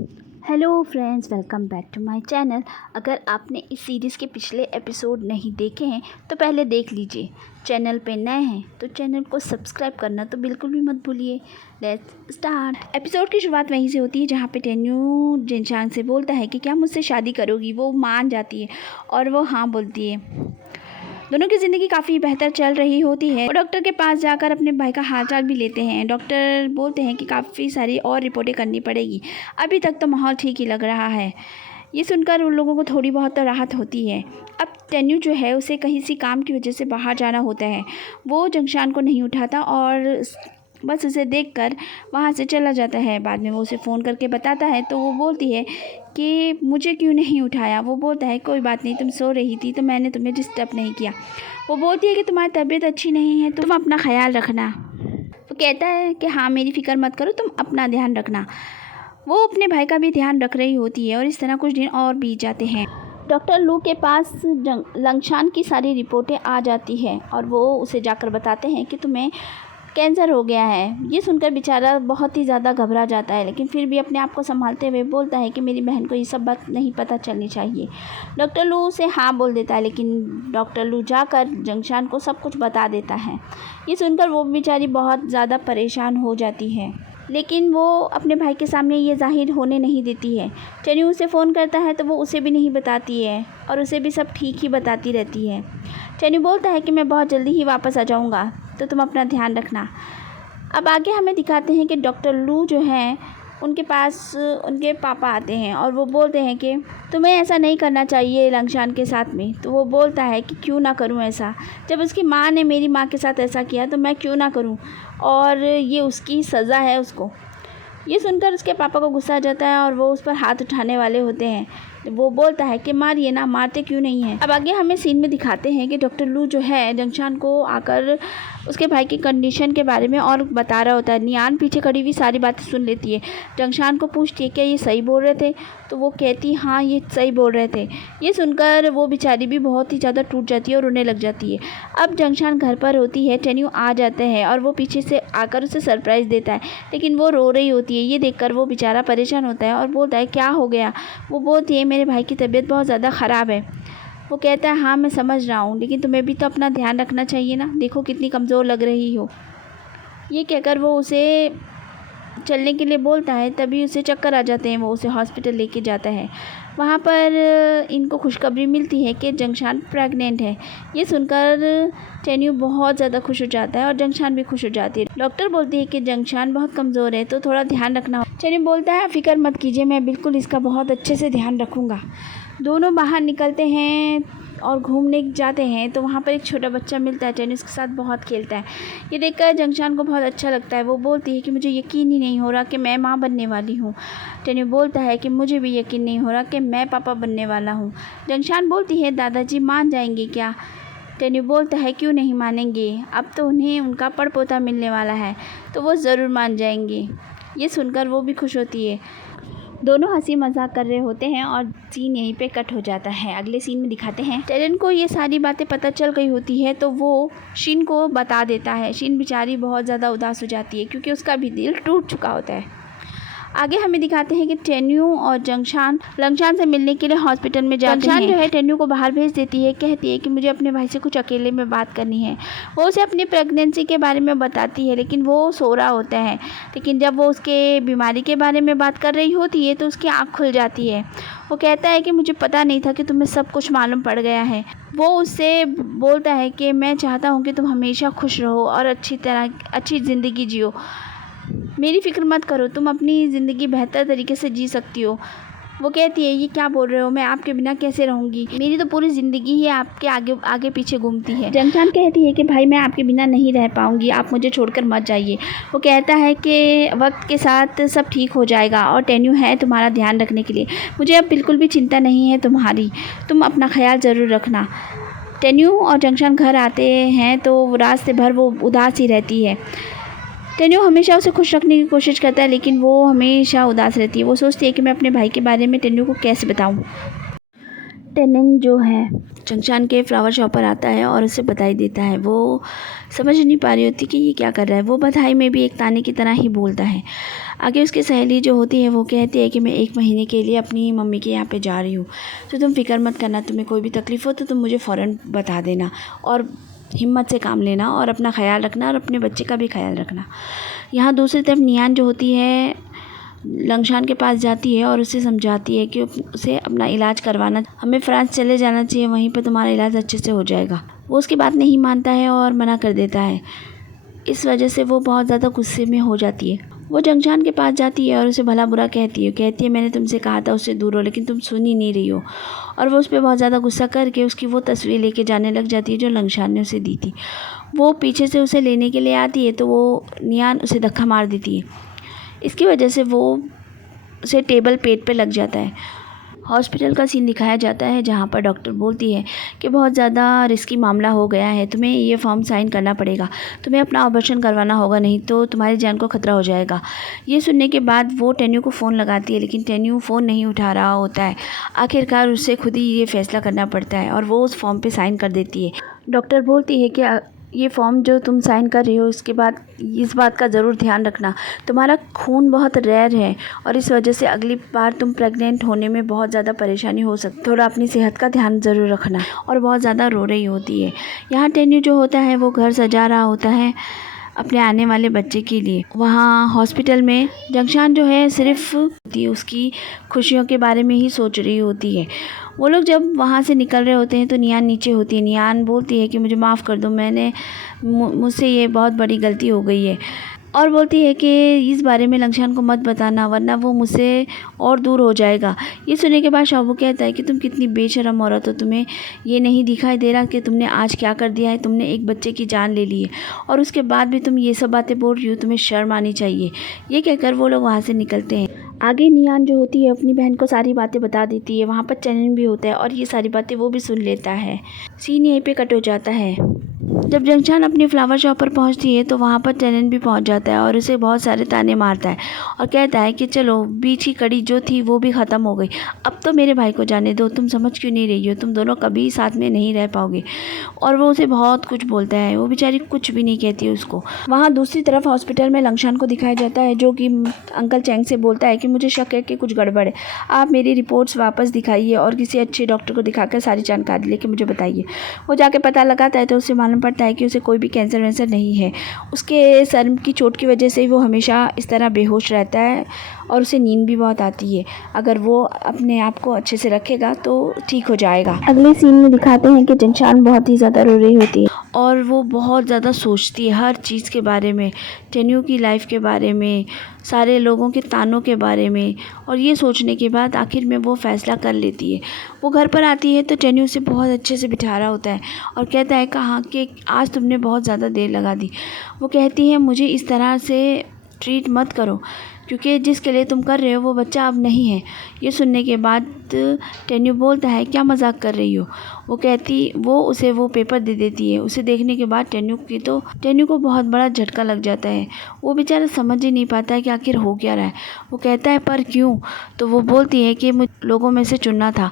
Hello friends, welcome back to my channel. अगर आपने इस सीरीज़ के पिछले एपिसोड नहीं देखे हैं तो पहले देख लीजिए। चैनल पे नए हैं तो चैनल को सब्सक्राइब करना तो बिल्कुल भी मत भूलिए। Let's start. एपिसोड की शुरुआत वहीं से होती है जहाँ पे टेन्यू जिनचांग से बोलता है कि क्या मुझसे शादी करोगी। वो मान जाती है और वो हाँ बोलती है। दोनों की ज़िंदगी काफ़ी बेहतर चल रही होती है और डॉक्टर के पास जाकर अपने भाई का हालचाल भी लेते हैं। डॉक्टर बोलते हैं कि काफ़ी सारी और रिपोर्टें करनी पड़ेगी, अभी तक तो माहौल ठीक ही लग रहा है। ये सुनकर उन लोगों को थोड़ी बहुत तो राहत होती है। अब टेन्यू जो है उसे कहीं सी काम की वजह से बाहर जाना होता है। वो जंगशान को नहीं उठाता और बस उसे देखकर वहाँ से चला जाता है। बाद में वो उसे फ़ोन करके बताता है तो वो बोलती है कि मुझे क्यों नहीं उठाया। वो बोलता है कोई बात नहीं, तुम सो रही थी तो मैंने तुम्हें डिस्टर्ब नहीं किया। वो बोलती है कि तुम्हारी तबीयत अच्छी नहीं है, तुम अपना ख्याल रखना। वो कहता है कि हाँ मेरी फ़िक्र मत करो, तुम अपना ध्यान रखना। वो अपने भाई का भी ध्यान रख रही होती है और इस तरह कुछ दिन और बीत जाते हैं। डॉक्टर लू के पास लंगशान की सारी रिपोर्टें आ जाती हैं और वो उसे जाकर बताते हैं कि तुम्हें कैंसर हो गया है। ये सुनकर बेचारा बहुत ही ज़्यादा घबरा जाता है, लेकिन फिर भी अपने आप को संभालते हुए बोलता है कि मेरी बहन को ये सब बात नहीं पता चलनी चाहिए। डॉक्टर लू उसे हाँ बोल देता है, लेकिन डॉक्टर लू जाकर जंगशान को सब कुछ बता देता है। ये सुनकर वो बेचारी बहुत ज़्यादा परेशान हो जाती है, लेकिन वो अपने भाई के सामने ये जाहिर होने नहीं देती है। टेन्यू उसे फ़ोन करता है तो वो उसे भी नहीं बताती है और उसे भी सब ठीक ही बताती रहती है। टेन्यू बोलता है कि मैं बहुत जल्दी ही वापस आ जाऊँगा, तो तुम अपना ध्यान रखना। अब आगे हमें दिखाते हैं कि डॉक्टर लू जो हैं उनके पास उनके पापा आते हैं और वो बोलते हैं कि तुम्हें ऐसा नहीं करना चाहिए लंगशान के साथ में। तो वो बोलता है कि क्यों ना करूं ऐसा, जब उसकी माँ ने मेरी माँ के साथ ऐसा किया तो मैं क्यों ना करूं, और ये उसकी सज़ा है उसको। ये सुनकर उसके पापा को गुस्सा आ जाता है और वो उस पर हाथ उठाने वाले होते हैं। वो बोलता है कि मारिए ना, मारते क्यों नहीं हैं। अब आगे हमें सीन में दिखाते हैं कि डॉक्टर लू जो है जंगशान को आकर उसके भाई की कंडीशन के बारे में और बता रहा होता है। नियान पीछे खड़ी हुई सारी बातें सुन लेती है। जंगशान को पूछती है क्या ये सही बोल रहे थे, तो वो कहती हाँ ये सही बोल रहे थे। ये सुनकर वो बेचारी भी बहुत ही ज़्यादा टूट जाती है और रोने लग जाती है। अब जंगशान घर पर होती है, टेन्यू आ जाते हैं और वो पीछे से आकर उसे सरप्राइज़ देता है, लेकिन वो रो रही होती है। ये देखकर वो बेचारा परेशान होता है और बोलता है क्या हो गया। वो बोलती है मेरे भाई की तबीयत बहुत ज़्यादा ख़राब है। वो कहता है हाँ मैं समझ रहा हूँ, लेकिन तुम्हें भी तो अपना ध्यान रखना चाहिए ना, देखो कितनी कमज़ोर लग रही हो। ये कहकर वो उसे चलने के लिए बोलता है, तभी उसे चक्कर आ जाते हैं। वो उसे हॉस्पिटल लेके जाता है। वहाँ पर इनको खुशखबरी मिलती है कि जंगशान प्रेग्नेंट है। ये सुनकर टेन्यू बहुत ज़्यादा खुश हो जाता है और जंगशान भी खुश हो जाती है। डॉक्टर बोलती है कि जंगशान बहुत कमज़ोर है तो थोड़ा ध्यान रखना। टेन्यू बोलता है फ़िक्र मत कीजिए, मैं बिल्कुल इसका बहुत अच्छे से ध्यान रखूँगा। दोनों बाहर निकलते हैं और घूमने जाते हैं तो वहाँ पर एक छोटा बच्चा मिलता है। टेन्यू उसके साथ बहुत खेलता है। ये देखकर जंगशान को बहुत अच्छा लगता है। वो बोलती है कि मुझे यकीन ही नहीं हो रहा कि मैं माँ बनने वाली हूँ। टेन्यू बोलता है कि मुझे भी यकीन नहीं हो रहा कि मैं पापा बनने वाला हूँ। जंगशान बोलती है दादाजी मान जाएंगे क्या। टेन्यू बोलता है क्यों नहीं मानेंगे, अब तो उन्हें उनका पड़पोता मिलने वाला है तो वो ज़रूर मान जाएंगे। ये सुनकर वो भी खुश होती है। दोनों हंसी मजाक कर रहे होते हैं और सीन यहीं पे कट हो जाता है। अगले सीन में दिखाते हैं टेरन को ये सारी बातें पता चल गई होती है तो वो शिन को बता देता है। शिन बेचारी बहुत ज़्यादा उदास हो जाती है क्योंकि उसका भी दिल टूट चुका होता है। आगे हमें दिखाते हैं कि टेन्यू और जंगशान लंगशान से मिलने के लिए हॉस्पिटल में जाते हैं। जंगशान जो है टेन्यू को बाहर भेज देती है, कहती है कि मुझे अपने भाई से कुछ अकेले में बात करनी है। वो उसे अपनी प्रेगनेंसी के बारे में बताती है, लेकिन वो सो रहा होता है। लेकिन जब वो उसके बीमारी के बारे में बात कर रही होती है तो उसकी आँख खुल जाती है। वो कहता है कि मुझे पता नहीं था कि तुम्हें सब कुछ मालूम पड़ गया है। वो उससे बोलता है कि मैं चाहता हूँ कि तुम हमेशा खुश रहो और अच्छी ज़िंदगी जियो। मेरी फ़िक्र मत करो, तुम अपनी ज़िंदगी बेहतर तरीके से जी सकती हो। वो कहती है ये क्या बोल रहे हो, मैं आपके बिना कैसे रहूँगी, मेरी तो पूरी ज़िंदगी ही आपके आगे आगे पीछे घूमती है। जंगशान कहती है कि भाई मैं आपके बिना नहीं रह पाऊँगी, आप मुझे छोड़कर मत जाइए। वो कहता है कि वक्त के साथ सब ठीक हो जाएगा और टेन्यू है तुम्हारा ध्यान रखने के लिए, मुझे अब बिल्कुल भी चिंता नहीं है तुम्हारी, तुम अपना ख्याल ज़रूर रखना। टेन्यू और जंगशान घर आते हैं तो रास्ते भर वो उदास ही रहती है। टेन्यू हमेशा उसे खुश रखने की कोशिश करता है, लेकिन वो हमेशा उदास रहती है। वो सोचती है कि मैं अपने भाई के बारे में टेन्यू को कैसे बताऊं। टेनिन जो है जंगशान के फ्लावर शॉप पर आता है और उसे बधाई देता है। वो समझ नहीं पा रही होती कि ये क्या कर रहा है। वो बधाई में भी एक ताने की तरह ही बोलता है। आगे उसकी सहेली जो होती है वो कहती है कि मैं 1 महीने के लिए अपनी मम्मी के यहाँ पे जा रही हूँ, तो तुम फ़िक्र मत करना, तुम्हें कोई भी तकलीफ़ हो तो तुम मुझे फ़ौरन बता देना और हिम्मत से काम लेना और अपना ख़्याल रखना और अपने बच्चे का भी ख़्याल रखना। यहाँ दूसरी तरफ नियान जो होती है लंगशान के पास जाती है और उसे समझाती है कि उसे अपना इलाज करवाना, हमें फ्रांस चले जाना चाहिए, वहीं पर तुम्हारा इलाज अच्छे से हो जाएगा। वो उसकी बात नहीं मानता है और मना कर देता है। इस वजह से वो बहुत ज़्यादा गुस्से में हो जाती है। वो जंगशान के पास जाती है और उसे भला बुरा कहती है मैंने तुमसे कहा था उससे दूर हो, लेकिन तुम सुन ही नहीं रही हो। और वो उस पर बहुत ज़्यादा गुस्सा करके उसकी वो तस्वीर लेके जाने लग जाती है जो लंगशान ने उसे दी थी। वो पीछे से उसे लेने के लिए आती है तो वो नियान उसे धक्का मार देती है। इसकी वजह से वो उसे टेबल पेट पे लग जाता है। हॉस्पिटल का सीन दिखाया जाता है जहाँ पर डॉक्टर बोलती है कि बहुत ज़्यादा रिस्की मामला हो गया है, तुम्हें ये फॉर्म साइन करना पड़ेगा, तुम्हें अपना ऑपरेशन करवाना होगा, नहीं तो तुम्हारी जान को खतरा हो जाएगा। ये सुनने के बाद वो टेन्यू को फ़ोन लगाती है, लेकिन टेन्यू फ़ोन नहीं उठा रहा होता है। आखिरकार उसे खुद ही ये फ़ैसला करना पड़ता है और वो उस फॉर्म पर साइन कर देती है। डॉक्टर बोलती है कि ये फॉर्म जो तुम साइन कर रही हो, इसके बाद इस बात का ज़रूर ध्यान रखना, तुम्हारा खून बहुत रेयर है और इस वजह से अगली बार तुम प्रेग्नेंट होने में बहुत ज़्यादा परेशानी हो सकती है, थोड़ा अपनी सेहत का ध्यान ज़रूर रखना। और बहुत ज़्यादा रो रही होती है। यहाँ टेन्यू जो होता है वो घर सजा रहा होता है अपने आने वाले बच्चे के लिए। वहाँ हॉस्पिटल में जंगशान जो है सिर्फ उसकी खुशियों के बारे में ही सोच रही होती है। वो लोग जब वहाँ से निकल रहे होते हैं तो नियान नीचे होती है। नियान बोलती है कि मुझे माफ़ कर दो, मुझसे ये बहुत बड़ी गलती हो गई है, और बोलती है कि इस बारे में लंगशान को मत बताना वरना वो मुझसे और दूर हो जाएगा। ये सुनने के बाद शाबू कहता है कि तुम कितनी बेशर्म औरत हो, तुम्हें ये नहीं दिखाई दे रहा कि तुमने आज क्या कर दिया है, तुमने एक बच्चे की जान ले ली है और उसके बाद भी तुम ये सब बातें बोल रही हो, तुम्हें शर्म आनी चाहिए। ये कहकर वो लोग वहाँ से निकलते हैं। आगे नियान जो होती है अपनी बहन को सारी बातें बता देती है। वहाँ पर चैनन भी होता है और ये सारी बातें वो भी सुन लेता है। सीन यहीं पे कट हो जाता है। जब जंगशान अपनी फ्लावर शॉप पर पहुंचती है तो वहाँ पर टेनन भी पहुंच जाता है और उसे बहुत सारे ताने मारता है और कहता है कि चलो बीच की कड़ी जो थी वो भी ख़त्म हो गई, अब तो मेरे भाई को जाने दो, तुम समझ क्यों नहीं रही हो, तुम दोनों कभी साथ में नहीं रह पाओगे। और वो उसे बहुत कुछ बोलता है, वो बेचारी कुछ भी नहीं कहती उसको। वहाँ दूसरी तरफ हॉस्पिटल में लंगशान को दिखाया जाता है जो कि अंकल चैंग से बोलता है कि मुझे शक है कि कुछ गड़बड़ है, आप मेरी रिपोर्ट्स वापस दिखाइए और किसी अच्छे डॉक्टर को दिखाकर सारी जानकारी लेके मुझे बताइए। वो जाके पता लगाता है तो उसे मालूम पड़ता है कि उसे कोई भी कैंसर वैंसर नहीं है। उसके सर की चोट की वजह से वो हमेशा इस तरह बेहोश रहता है और उसे नींद भी बहुत आती है। अगर वो अपने आप को अच्छे से रखेगा तो ठीक हो जाएगा। अगले सीन में दिखाते हैं कि जंगशान बहुत ही ज़्यादा रो रही होती है और वो बहुत ज़्यादा सोचती है हर चीज़ के बारे में, टेन्यू की लाइफ के बारे में, सारे लोगों के तानों के बारे में। और ये सोचने के बाद आखिर में वो फ़ैसला कर लेती है। वो घर पर आती है तो टेन्यू उसे बहुत अच्छे से बिठा रहा होता है और कहता है कहाँ कि आज तुमने बहुत ज़्यादा देर लगा दी। वो कहती है मुझे इस तरह से ट्रीट मत करो क्योंकि जिसके लिए तुम कर रहे हो वो बच्चा अब नहीं है। ये सुनने के बाद टेन्यू बोलता है क्या मजाक कर रही हो। वो उसे वो पेपर दे देती है। उसे देखने के बाद टेन्यू को बहुत बड़ा झटका लग जाता है। वो बेचारा समझ ही नहीं पाता है कि आखिर हो क्या रहा है। वो कहता है पर क्यों। तो वो बोलती है कि मुझे लोगों में से चुनना था,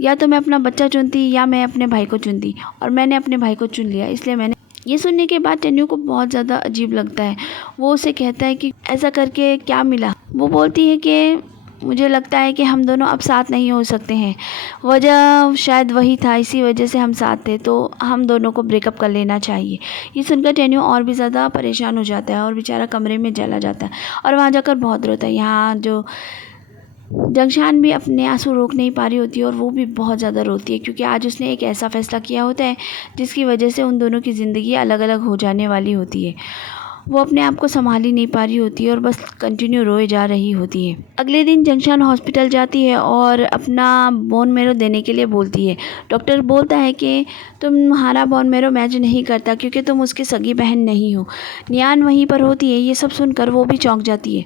या तो मैं अपना बच्चा चुनती या मैं अपने भाई को चुनती, और मैंने अपने भाई को चुन लिया, इसलिए मैंने। ये सुनने के बाद टेन्यू को बहुत ज़्यादा अजीब लगता है। वो उसे कहता है कि ऐसा करके क्या मिला। वो बोलती है कि मुझे लगता है कि हम दोनों अब साथ नहीं हो सकते हैं, वजह शायद वही था, इसी वजह से हम साथ थे, तो हम दोनों को ब्रेकअप कर लेना चाहिए। ये सुनकर टेन्यू और भी ज़्यादा परेशान हो जाता है और बेचारा कमरे में चला जाता है और वहाँ जाकर बहुत रोता है। यहाँ जो जंगशान भी अपने आंसू रोक नहीं पा रही होती है और वो भी बहुत ज़्यादा रोती है क्योंकि आज उसने एक ऐसा फ़ैसला किया होता है जिसकी वजह से उन दोनों की ज़िंदगी अलग अलग हो जाने वाली होती है। वो अपने आप को संभाल ही नहीं पा रही होती है और बस कंटिन्यू रोए जा रही होती है। अगले दिन जंगशान हॉस्पिटल जाती है और अपना बोन मैरो देने के लिए बोलती है। डॉक्टर बोलता है कि तुम्हारा बोन मैरो मैच नहीं करता क्योंकि तुम उसकी सगी बहन नहीं हो। नियान वहीं पर होती है। ये सब सुनकर वो भी चौंक जाती है।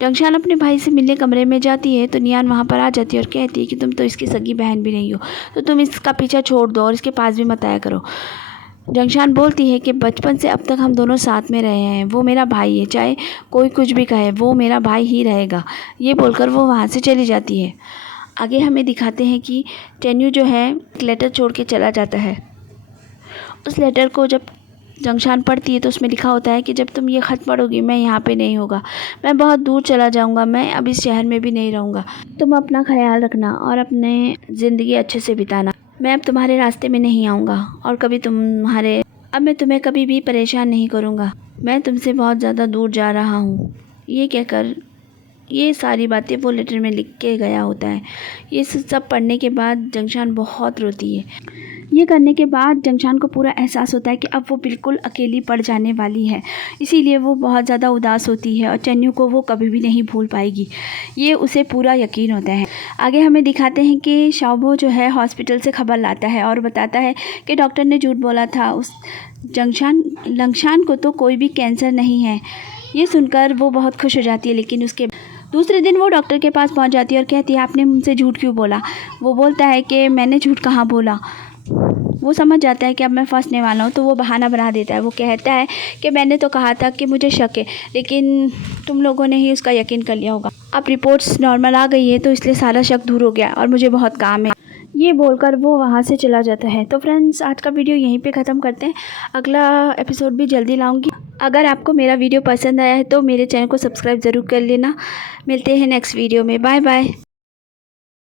जंगशान अपने भाई से मिलने कमरे में जाती है तो नियान वहाँ पर आ जाती है और कहती है कि तुम तो इसकी सगी बहन भी नहीं हो, तो तुम इसका पीछा छोड़ दो और इसके पास भी मत आया करो। जंगशान बोलती है कि बचपन से अब तक हम दोनों साथ में रहे हैं, वो मेरा भाई है, चाहे कोई कुछ भी कहे वो मेरा भाई ही रहेगा। ये बोलकर वो वहाँ से चली जाती है। आगे हमें दिखाते हैं कि टेन्यू जो है एक लेटर छोड़ के चला जाता है। उस लेटर को जब जंगशान पढ़ती है तो उसमें लिखा होता है कि जब तुम ये ख़त पढ़ोगी मैं यहाँ पे नहीं होगा, मैं बहुत दूर चला जाऊँगा, मैं अब इस शहर में भी नहीं रहूँगा। तुम अपना ख्याल रखना और अपने ज़िंदगी अच्छे से बिताना। मैं अब तुम्हारे रास्ते में नहीं आऊँगा और अब मैं तुम्हें कभी भी परेशान नहीं करूँगा। मैं तुमसे बहुत ज़्यादा दूर जा रहा हूँ। ये कहकर ये सारी बातें वो लेटर में लिख के गया होता है। ये सब पढ़ने के बाद जंगशान बहुत रोती है। ये करने के बाद जंगशान को पूरा एहसास होता है कि अब वो बिल्कुल अकेली पड़ जाने वाली है, इसीलिए वो बहुत ज़्यादा उदास होती है और टेन्यू को वो कभी भी नहीं भूल पाएगी, ये उसे पूरा यकीन होता है। आगे हमें दिखाते हैं कि शाओबो जो है हॉस्पिटल से खबर लाता है और बताता है कि डॉक्टर ने झूठ बोला था, उस लंगशान को तो कोई भी कैंसर नहीं है। ये सुनकर वो बहुत खुश हो जाती है, लेकिन उसके दूसरे दिन वो डॉक्टर के पास पहुंच जाती है और कहती है आपने मुझसे झूठ क्यों बोला। वो बोलता है कि मैंने झूठ कहाँ बोला। वो समझ जाता है कि अब मैं फंसने वाला हूँ, तो वो बहाना बना देता है। वो कहता है कि मैंने तो कहा था कि मुझे शक है, लेकिन तुम लोगों ने ही उसका यकीन कर लिया होगा। अब रिपोर्ट्स नॉर्मल आ गई है तो इसलिए सारा शक दूर हो गया और मुझे बहुत काम है। ये बोलकर वो वहाँ से चला जाता है। तो फ्रेंड्स, आज का वीडियो यहीं पे ख़त्म करते हैं। अगला एपिसोड भी जल्दी लाऊंगी। अगर आपको मेरा वीडियो पसंद आया है तो मेरे चैनल को सब्सक्राइब ज़रूर कर लेना। मिलते हैं नेक्स्ट वीडियो में। Bye bye.